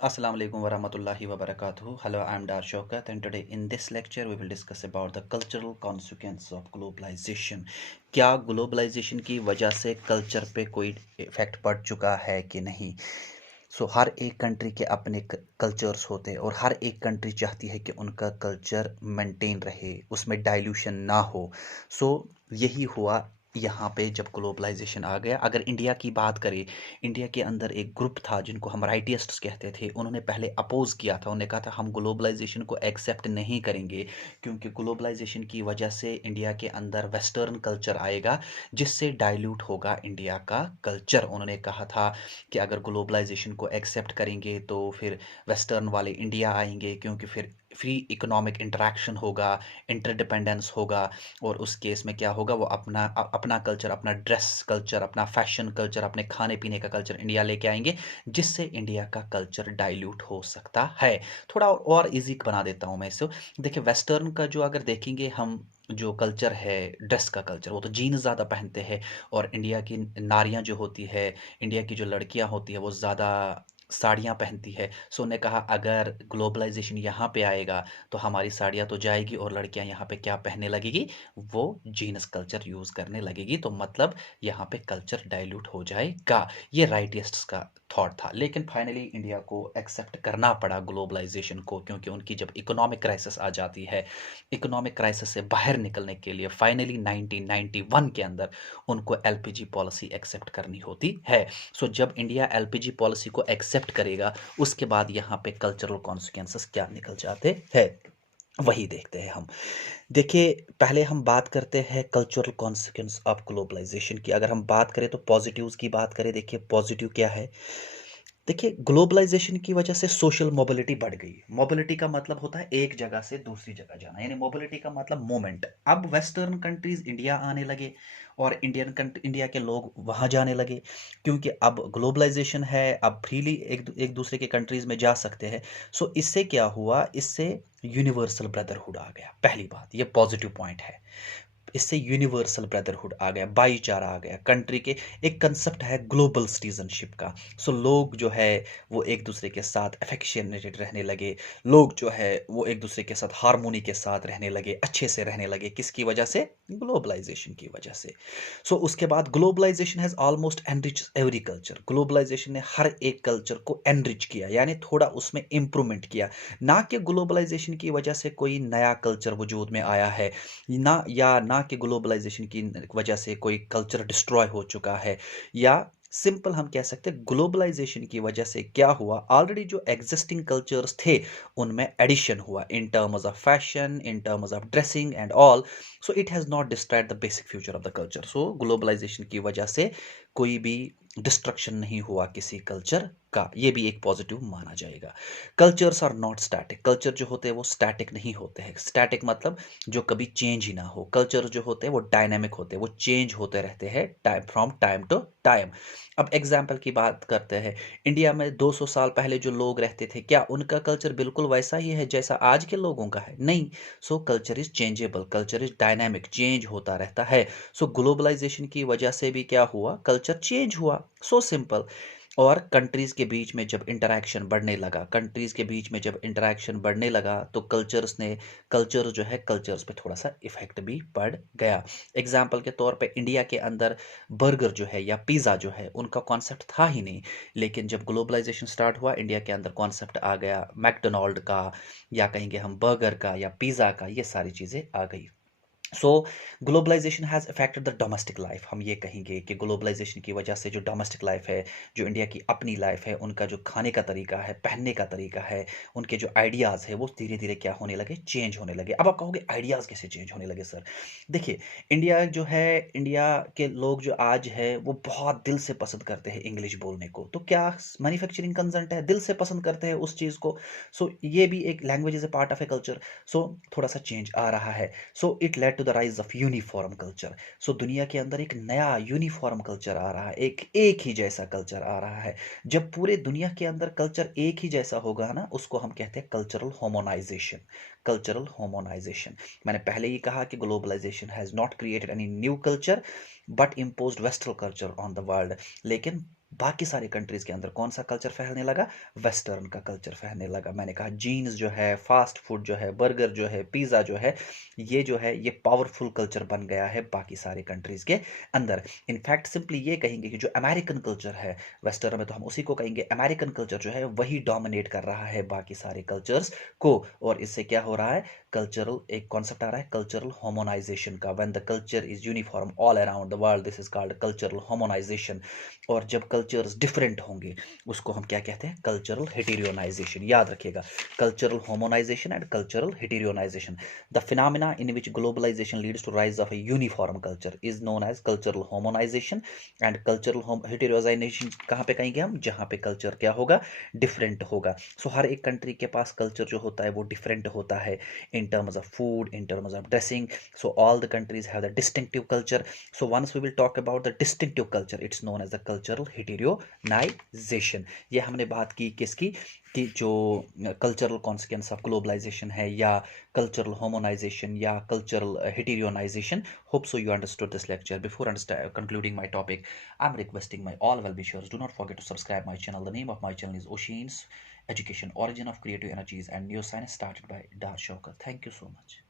Assalamu alaikum warahmatullahi wabarakatuh. Hello, I'm Dar Shaukat, and today in this lecture we will discuss about the cultural consequences of globalization. क्या globalisation की वजह से culture पे कोई effect पड़ चुका है कि नहीं? हर एक कंट्री के अपने कल्चर्स होते हैं और हर एक कंट्री चाहती है कि उनका कल्चर मेंटेन रहे, उसमें डाइल्यूशन ना हो। यही हुआ यहाँ पे जब ग्लोबलाइजेशन आ गया। अगर इंडिया की बात करें, इंडिया के अंदर एक ग्रुप था जिनको हम राइटिस्ट्स कहते थे। उन्होंने पहले अपोज किया था, उन्होंने कहा था हम ग्लोबलाइजेशन को एक्सेप्ट नहीं करेंगे, क्योंकि ग्लोबलाइजेशन की वजह से इंडिया के अंदर वेस्टर्न कल्चर आएगा, जिससे डाइल्यूट होगा इंडिया का कल्चर। उन्होंने कहा था कि अगर ग्लोबलाइजेशन को एक्सेप्ट करेंगे तो फिर वेस्टर्न वाले इंडिया आएंगे, क्योंकि फिर फ्री इकोनॉमिक इंटरेक्शन होगा, इंटरडिपेंडेंस होगा। और उस केस में क्या होगा, वो अपना कल्चर, अपना ड्रेस कल्चर, अपना फैशन कल्चर, अपने खाने पीने का कल्चर इंडिया लेके आएंगे, जिससे इंडिया का कल्चर डाइल्यूट हो सकता है। थोड़ा और इजी बना देता हूँ मैं इसे। देखिए, वेस्टर्न का जो अगर देखेंगे हम, जो कल्चर है, ड्रेस का कल्चर, वो तो जीन्स ज़्यादा पहनते हैं। और इंडिया की नारियां जो होती है, इंडिया की जो लड़कियां होती है, वो ज़्यादा साड़ियाँ पहनती है। उन्होंने कहा अगर ग्लोबलाइजेशन यहाँ पे आएगा तो हमारी साड़ियाँ तो जाएगी और लड़कियाँ यहाँ पे क्या पहनने लगेगी, वो जीनस कल्चर यूज़ करने लगेगी। तो मतलब यहाँ पे कल्चर डाइल्यूट हो जाएगा। ये राइटिस्ट्स का थॉट था, लेकिन फाइनली इंडिया को एक्सेप्ट करना पड़ा ग्लोबलाइजेशन को, क्योंकि उनकी जब इकोनॉमिक क्राइसिस आ जाती है, इकोनॉमिक क्राइसिस से बाहर निकलने के लिए फाइनली 1991 के अंदर उनको एलपीजी पॉलिसी एक्सेप्ट करनी होती है। जब इंडिया एलपीजी पॉलिसी को एक्सेप्ट करेगा, उसके बाद यहाँ पे कल्चरल कॉन्सिक्वेंसेस क्या निकल जाते हैं, वही देखते हैं हम। देखिए, पहले हम बात करते हैं कल्चरल कॉन्सिक्वेंस ऑफ ग्लोबलाइजेशन की। अगर हम बात करें तो पॉजिटिव्स की बात करें। देखिए, पॉजिटिव क्या है। देखिए, ग्लोबलाइजेशन की वजह से सोशल मोबिलिटी बढ़ गई। मोबिलिटी का मतलब होता है एक जगह से दूसरी जगह जाना, यानी मोबिलिटी का मतलब मूवमेंट। अब वेस्टर्न कंट्रीज इंडिया आने लगे और इंडिया के लोग वहाँ जाने लगे, क्योंकि अब ग्लोबलाइजेशन है, अब फ्रीली एक दूसरे के कंट्रीज में जा सकते हैं। इससे क्या हुआ, इससे यूनिवर्सल ब्रदरहुड आ गया। पहली बात, ये पॉजिटिव पॉइंट है। इससे यूनिवर्सल ब्रदरहुड आ गया, भाईचारा आ गया कंट्री के। एक कंसेप्ट है ग्लोबल सिटीजनशिप का। लोग जो है वो एक दूसरे के साथ अफेक्शनेटेड रहने लगे। लोग जो है वो एक दूसरे के साथ हारमोनी के साथ रहने लगे, अच्छे से रहने लगे। किसकी वजह से? ग्लोबलाइजेशन की वजह से। उसके बाद globalization has almost enrich every culture. Globalization ने हर एक कल्चर को एनरिच किया, यानी थोड़ा उसमें इंप्रूवमेंट किया। ना कि ग्लोबलाइजेशन की वजह से कोई नया कल्चर वजूद में आया है, ना कि ग्लोबलाइजेशन की वजह से कोई कल्चर डिस्ट्रॉय हो चुका है। या सिंपल हम कह सकते हैं, ग्लोबलाइजेशन की वजह से क्या हुआ, ऑलरेडी जो एग्जिस्टिंग कल्चर्स थे उनमें एडिशन हुआ, in terms of fashion, in terms of dressing and all. It has not destroyed the basic future of the culture. Globalization की वजह से कोई भी डिस्ट्रक्शन नहीं हुआ किसी कल्चर का। ये भी एक पॉजिटिव माना जाएगा। Cultures are not static. Culture जो होते हैं वो स्टैटिक नहीं होते हैं। स्टैटिक मतलब जो कभी चेंज ही ना हो। कल्चर जो होते हैं वो डायनामिक होते हैं, वो चेंज होते रहते हैं टाइम टू टाइम। अब एग्जाम्पल की बात करते हैं। इंडिया में 200 साल पहले जो लोग रहते थे, क्या उनका कल्चर बिल्कुल वैसा ही है जैसा आज के लोगों का है? नहीं। Culture is changeable, culture is dynamic, change होता रहता है। ग्लोबलाइजेशन की वजह से भी क्या हुआ, कल्चर चेंज हुआ। सिंपल। और कंट्रीज़ के बीच में जब इंटरेक्शन बढ़ने लगा, कंट्रीज़ के बीच में जब इंटरेक्शन बढ़ने लगा, तो कल्चर जो है, कल्चर्स पे थोड़ा सा इफेक्ट भी पड़ गया। एग्जाम्पल के तौर पे इंडिया के अंदर बर्गर जो है या पिज़्ज़ा जो है, उनका कॉन्सेप्ट था ही नहीं। लेकिन जब ग्लोबलाइजेशन स्टार्ट हुआ, इंडिया के अंदर कॉन्सेप्ट आ गया मैकडोनाल्ड का, या कहेंगे हम बर्गर का या पिज़्ज़ा का, ये सारी चीज़ें आ गई। Globalization has affected the domestic life. हम ये कहेंगे कि ग्लोबलाइजेशन की वजह से जो डोमेस्टिक लाइफ है, जो इंडिया की अपनी लाइफ है, उनका जो खाने का तरीका है, पहनने का तरीका है, उनके जो आइडियाज़ है, वो धीरे धीरे क्या होने लगे, चेंज होने लगे। अब आप कहोगे आइडियाज़ कैसे चेंज होने लगे सर? देखिए, इंडिया जो है, इंडिया के लोग जो आज है वो बहुत दिल से पसंद करते हैं इंग्लिश बोलने को। तो क्या मैन्युफैक्चरिंग कंसेंट है, दिल से पसंद करते हैं उस चीज़ को। ये भी एक language is a part of a culture. थोड़ा सा चेंज आ रहा है। It led to the rise of uniform culture. दुनिया के अंदर एक नया यूनिफॉर्म कल्चर आ रहा है, एक ही जैसा कल्चर आ रहा है। जब पूरे दुनिया के अंदर कल्चर एक ही जैसा होगा ना, उसको हम कहते हैं कल्चरल होमोनाइजेशन। कल्चरल होमोनाइजेशन। मैंने पहले ही कहा कि globalization has not created any new culture but imposed western culture on the world. लेकिन बाकी सारे कंट्रीज़ के अंदर कौन सा कल्चर फैलने लगा? वेस्टर्न का कल्चर फैलने लगा। मैंने कहा जीन्स जो है, फ़ास्ट फूड जो है, बर्गर जो है, पिज़्ज़ा जो है ये पावरफुल कल्चर बन गया है बाकी सारे कंट्रीज़ के अंदर। इनफैक्ट सिंपली ये कहेंगे कि जो अमेरिकन कल्चर है, वेस्टर्न में तो हम उसी को कहेंगे, अमेरिकन कल्चर जो है वही डोमिनेट कर रहा है बाकी सारे कल्चर्स को। और इससे क्या हो रहा है? कल्चरल एक कॉन्सेप्ट आ रहा है कल्चरल हार्मोनाइजेशन का। When the culture is uniform all around the world, this is called cultural harmonisation. और जब कल्चर्स डिफरेंट होंगे उसको हम क्या कहते हैं? Cultural heteronisation. याद रखिएगा, cultural harmonisation and cultural heteronisation. The phenomena in which globalisation leads to rise of a uniform culture is known as cultural harmonisation and cultural heteronisation. कहाँ पे कहेंगे हम? जहाँ पे कल्चर क्या होगा? डिफरेंट होगा। सो हर एक कंट्री के पास कल्चर जो होता है वो डिफरेंट होता है in terms of food, in terms of dressing. So all the countries have the distinctive culture. So once we will talk about the distinctive culture, it's known as the cultural heterogenization. ये हमने बात की किसकी? कि जो cultural consequence of globalisation है, या cultural harmonisation, या cultural हेटेरोनाइजेशन. Hope so you understood this lecture. Before concluding my topic, I'm requesting my all well-wishers, do not forget to subscribe my channel. The name of my channel is Oceans Education, Origin of Creative Energies and Neuroscience, started by Dar Shaukat. Thank you so much.